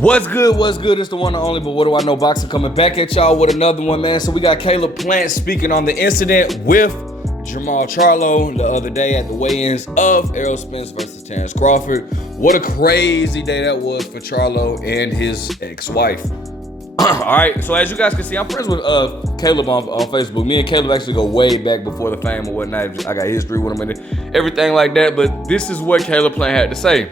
What's good? What's good? It's the one and only, but what do I know? Boxer coming back at y'all with another one, man. So we got Caleb Plant speaking on the incident with Jermall Charlo the other day at the weigh-ins of Errol Spence versus Terrence Crawford. What a crazy day that was for Charlo and his ex-wife. All right, so as you guys can see, I'm friends with Caleb on Facebook. Me and Caleb actually go way back before the fame or whatnot. I got history with him and everything like that. But this is what Caleb Plant had to say.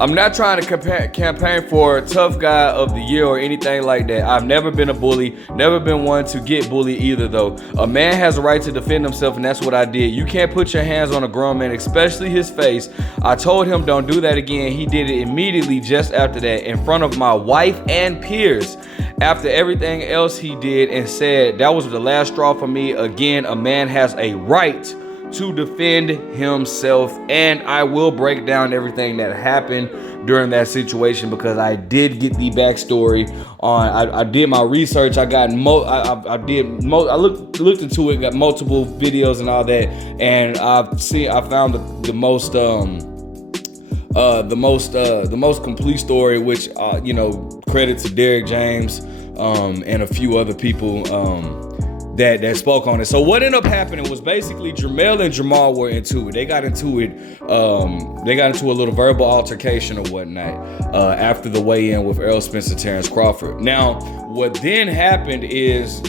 I'm not trying to campaign for tough guy of the year or anything like that. I've never been a bully, never been one to get bullied either though. A man has a right to defend himself, and that's what I did. You can't put your hands on a grown man, especially his face. I told him don't do that again. He did it immediately just after that in front of my wife and peers. After everything else he did and said, that was the last straw for me. Again, a man has a right to defend himself, and I will break down everything that happened during that situation because I did get the backstory on. I did my research. I got I looked into it, got multiple videos and all that, and I found the most complete story, which credit to Derek James and a few other people that spoke on it. So what ended up happening was basically Jermall and Jermall were into it. They got into a little verbal altercation or whatnot after the weigh-in with Errol Spence and Terrence Crawford. Now, what then happened is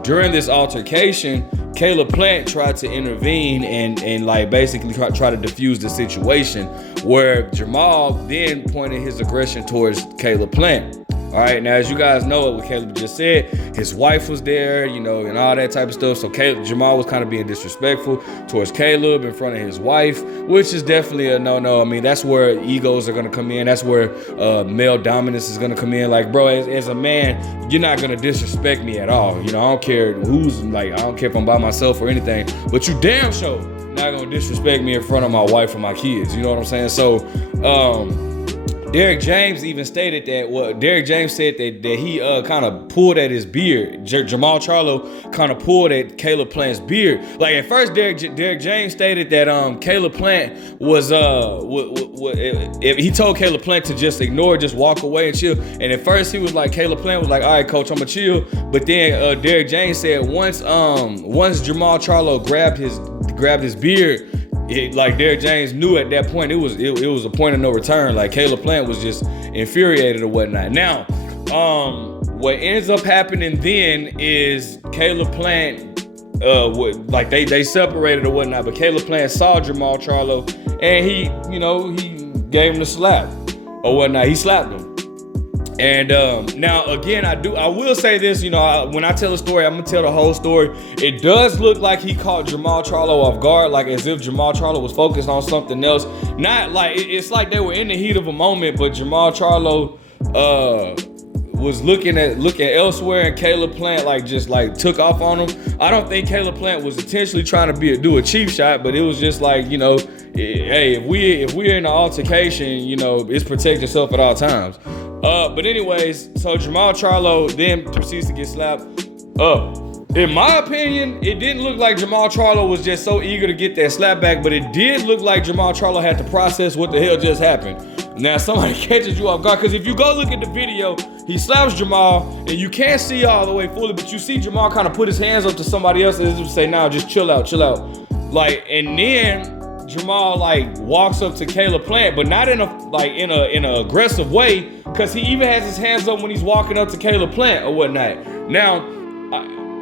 during this altercation, Caleb Plant tried to intervene and like basically try to diffuse the situation, where Jermall then pointed his aggression towards Caleb Plant. All right, now as you guys know, what Caleb just said, his wife was there, and all that type of stuff. So Jermall was kind of being disrespectful towards Caleb in front of his wife, which is definitely a no-no. I mean, that's where egos are gonna come in. That's where male dominance is gonna come in. Like, bro, as a man, you're not gonna disrespect me at all. I don't care I don't care if I'm by myself or anything, but you damn sure not gonna disrespect me in front of my wife or my kids. You know what I'm saying? So, Derek James even stated that. Well, Derek James said that he kind of pulled at his beard. Jermall Charlo kind of pulled at Caleb Plant's beard. Like at first, Derek James stated that Caleb Plant was he told Caleb Plant to just ignore, just walk away and chill. And at first, he was like, Caleb Plant was like, all right, coach, I'ma chill. But then Derek James said once Jermall Charlo grabbed his beard, like Derek James knew at that point it was a point of no return. Like Caleb Plant was just infuriated or whatnot. Now, what ends up happening then is Caleb Plant, they separated or whatnot. But Caleb Plant saw Jermall Charlo and he gave him the slap or whatnot. He slapped him. And now again, I will say this, when I tell a story, I'm gonna tell the whole story. It does look like he caught Jermall Charlo off guard, like as if Jermall Charlo was focused on something else. Not like it's like they were in the heat of a moment, but Jermall Charlo was looking elsewhere, and Caleb Plant took off on him. I don't think Caleb Plant was intentionally trying to do a cheap shot, but it was just like, hey, if we're in an altercation, it's protect yourself at all times. But anyways, so Jermall Charlo then proceeds to get slapped up. In my opinion, it didn't look like Jermall Charlo was just so eager to get that slap back, but it did look like Jermall Charlo had to process what the hell just happened. Now, somebody catches you off guard, because if you go look at the video, he slaps Jermall, and you can't see all the way fully, but you see Jermall kind of put his hands up to somebody else and say, "Now, just chill out." And then Jermall walks up to Caleb Plant, but not in a aggressive way, because he even has his hands up when he's walking up to Caleb Plant or whatnot. Now,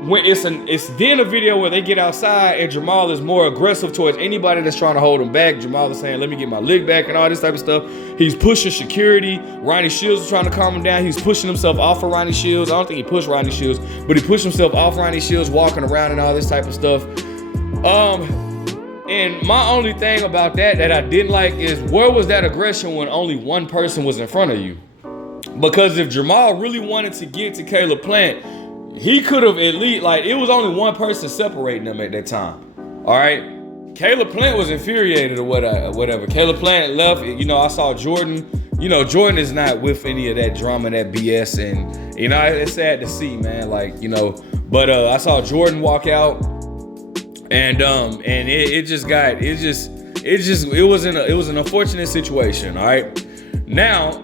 when it's then a video where they get outside and Jermall is more aggressive towards anybody that's trying to hold him back. Jermall is saying, "Let me get my leg back," and all this type of stuff. He's pushing security. Ronnie Shields is trying to calm him down. He's pushing himself off of Ronnie Shields. I don't think he pushed Ronnie Shields, but he pushed himself off Ronnie Shields, walking around and all this type of stuff. And my only thing about that I didn't like is, where was that aggression when only one person was in front of you? Because if Jermall really wanted to get to Caleb Plant, he could have at least, it was only one person separating them at that time. All right? Caleb Plant was infuriated or whatever. Caleb Plant left. I saw Jordan. Jordan is not with any of that drama, that BS. And, it's sad to see, man. But I saw Jordan walk out. And it was an unfortunate situation. All right. Now,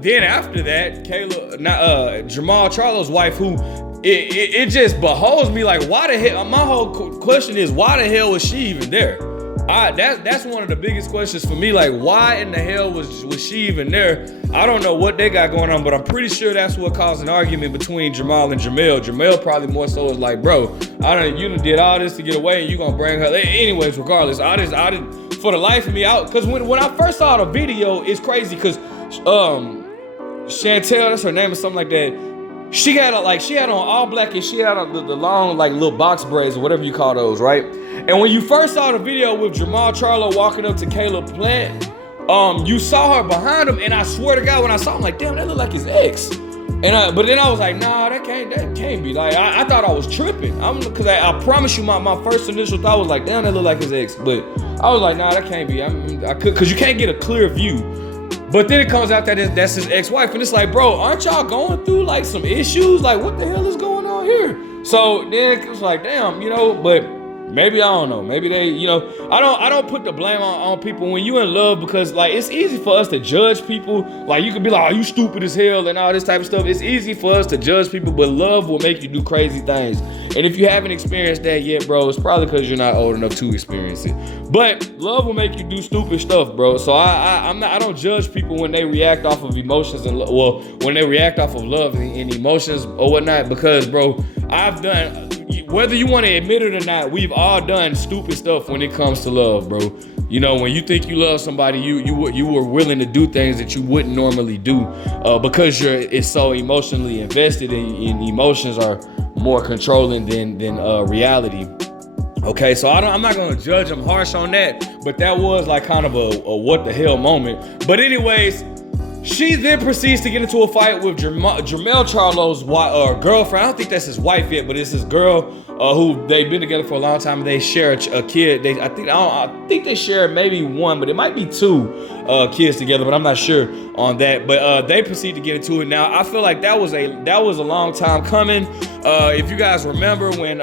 then after that, Jermall Charlo's wife, who it just beholds me like, why the hell? My whole question is, why the hell was she even there? That's one of the biggest questions for me. Like, why in the hell was she even there? I don't know what they got going on, but I'm pretty sure that's what caused an argument between Jermall and Jermell. Jermell probably more so is like, bro, you done did all this to get away, and you gonna bring her. Anyways, regardless, I didn't for the life of me out. Cause when I first saw the video, it's crazy. Cause Chantel, that's her name or something like that. She had on all black, and she had on the long like little box braids or whatever you call those, right? And when you first saw the video with Jermall Charlo walking up to Caleb Plant, you saw her behind him, and I swear to God, when I saw him, like, damn, that looked like his ex. But then I was like, nah, that can't be. Like, I thought I was tripping. Cause I promise you, my first initial thought was like, damn, that looked like his ex. But I was like, nah, that can't be. Cause you can't get a clear view. But then it comes out that that's his ex-wife, and it's like, bro, aren't y'all going through like some issues? Like, what the hell is going on here? So then it was like, damn, but maybe, I don't know. Maybe they, I don't put the blame on people when you in love, because like it's easy for us to judge people. Like, you could be like, oh, you stupid as hell and all this type of stuff. It's easy for us to judge people, but love will make you do crazy things. And if you haven't experienced that yet, bro, it's probably because you're not old enough to experience it. But love will make you do stupid stuff, bro. So I don't judge people when they react off of emotions and when they react off of love and emotions or whatnot, because, bro, I've done. Whether you want to admit it or not, we've all done stupid stuff when it comes to love, bro. When you think you love somebody, you were willing to do things that you wouldn't normally do because it's so emotionally invested, and emotions are more controlling than reality. Okay, so I'm not gonna judge them harsh on that, but that was like kind of a what the hell moment. But anyways, she then proceeds to get into a fight with Jermall Charlo's girlfriend. I don't think that's his wife yet, but it's his girl who they've been together for a long time. And they share a kid. I think they share maybe one, but it might be two kids together. But I'm not sure on that. But they proceed to get into it. Now I feel like that was a long time coming. If you guys remember when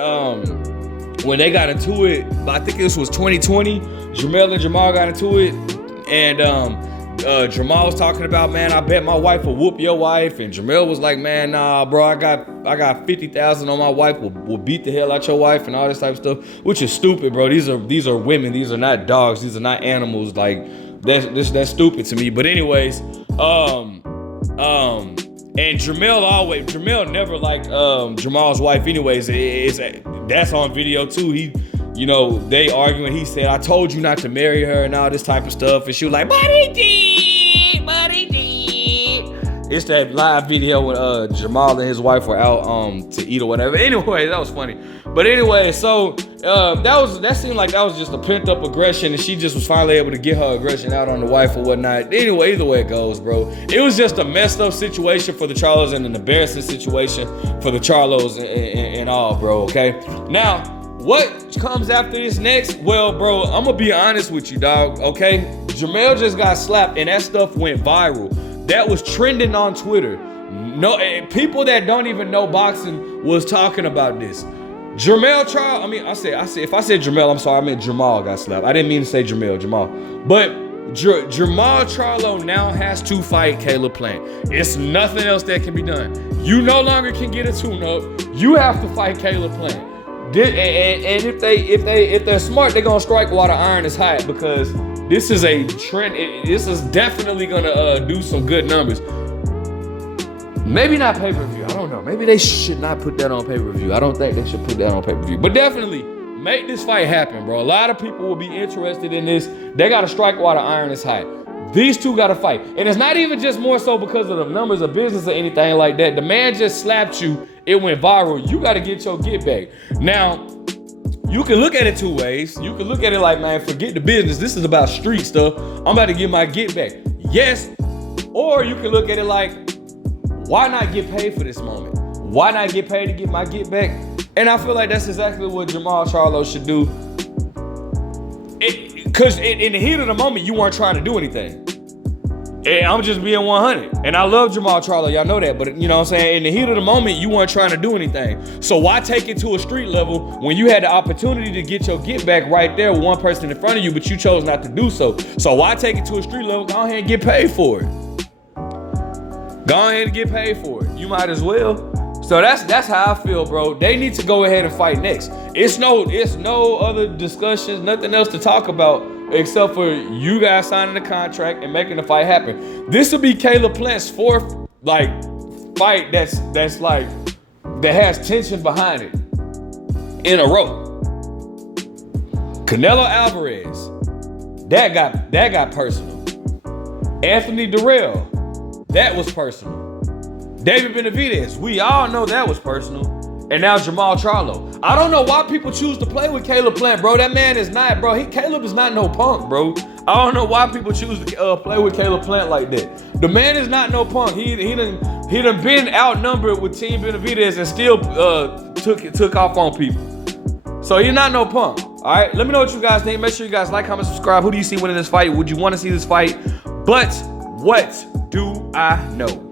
they got into it, I think this was 2020. Jermell and Jermall got into it, and Jermall was talking about, man, I bet my wife will whoop your wife, and Jermell was like, man, nah, bro, I got 50,000 on my wife, will beat the hell out your wife and all this type of stuff, which is stupid, bro. These are women, these are not dogs, these are not animals. Like, that's stupid to me. But anyways, and Jermell never liked Jermall's wife anyways. That's on video too. They arguing. He said, I told you not to marry her and all this type of stuff. And she was like, but he did. It's that live video when Jermall and his wife were out to eat or whatever. Anyway, that was funny. But anyway, so that seemed like that was just a pent up aggression, and she just was finally able to get her aggression out on the wife or whatnot. Anyway, either way it goes, bro. It was just a messed up situation for the Charlos and an embarrassing situation for the Charlos and all, bro, okay? Now, what comes after this next? Well, bro, I'm gonna be honest with you, dog, okay? Jermell just got slapped, and that stuff went viral. That was trending on Twitter. No, people that don't even know boxing was talking about this. Jermall Charlo, if I said Jermell, I'm sorry, I meant Jermall got slapped. I didn't mean to say Jermall. But Jermall Charlo now has to fight Caleb Plant. It's nothing else that can be done. You no longer can get a tune-up. You have to fight Caleb Plant. And if they're smart, they're gonna strike while the iron is hot, because this is a trend. This is definitely gonna do some good numbers. Maybe not pay-per-view. I don't know. Maybe they should not put that on pay-per-view. I don't think they should put that on pay-per-view. But definitely make this fight happen, bro. A lot of people will be interested in this. They gotta strike while the iron is hot. These two gotta fight. And it's not even just more so because of the numbers of business or anything like that. The man just slapped you. It went viral. You gotta get your get back. Now, you can look at it two ways. You can look at it like, man, forget the business. This is about street stuff. I'm about to get my get back. Yes. Or you can look at it like, why not get paid for this moment? Why not get paid to get my get back? And I feel like that's exactly what Jermall Charlo should do. Because in the heat of the moment, you weren't trying to do anything. And I'm just being 100. And I love Jermall Charlo, y'all know that. But you know what I'm saying? In the heat of the moment, you weren't trying to do anything. So why take it to a street level when you had the opportunity to get your get back right there with one person in front of you, but you chose not to do so? So why take it to a street level? Go ahead and get paid for it. Go ahead and get paid for it. You might as well. So that's how I feel, bro. They need to go ahead and fight next. It's no other discussions, nothing else to talk about except for you guys signing the contract and making the fight happen. This will be Caleb Plant's fourth fight that has tension behind it in a row. Canelo Alvarez, that got personal. Anthony Durrell, that was personal. David Benavidez, we all know that was personal. And now Jermall Charlo. I don't know why people choose to play with Caleb Plant, bro. That man is not, bro. Caleb is not no punk, bro. I don't know why people choose to play with Caleb Plant like that. The man is not no punk. He done been outnumbered with Team Benavidez and still took off on people. So he's not no punk. All right, let me know what you guys think. Make sure you guys like, comment, subscribe. Who do you see winning this fight? Would you want to see this fight? But what do I know?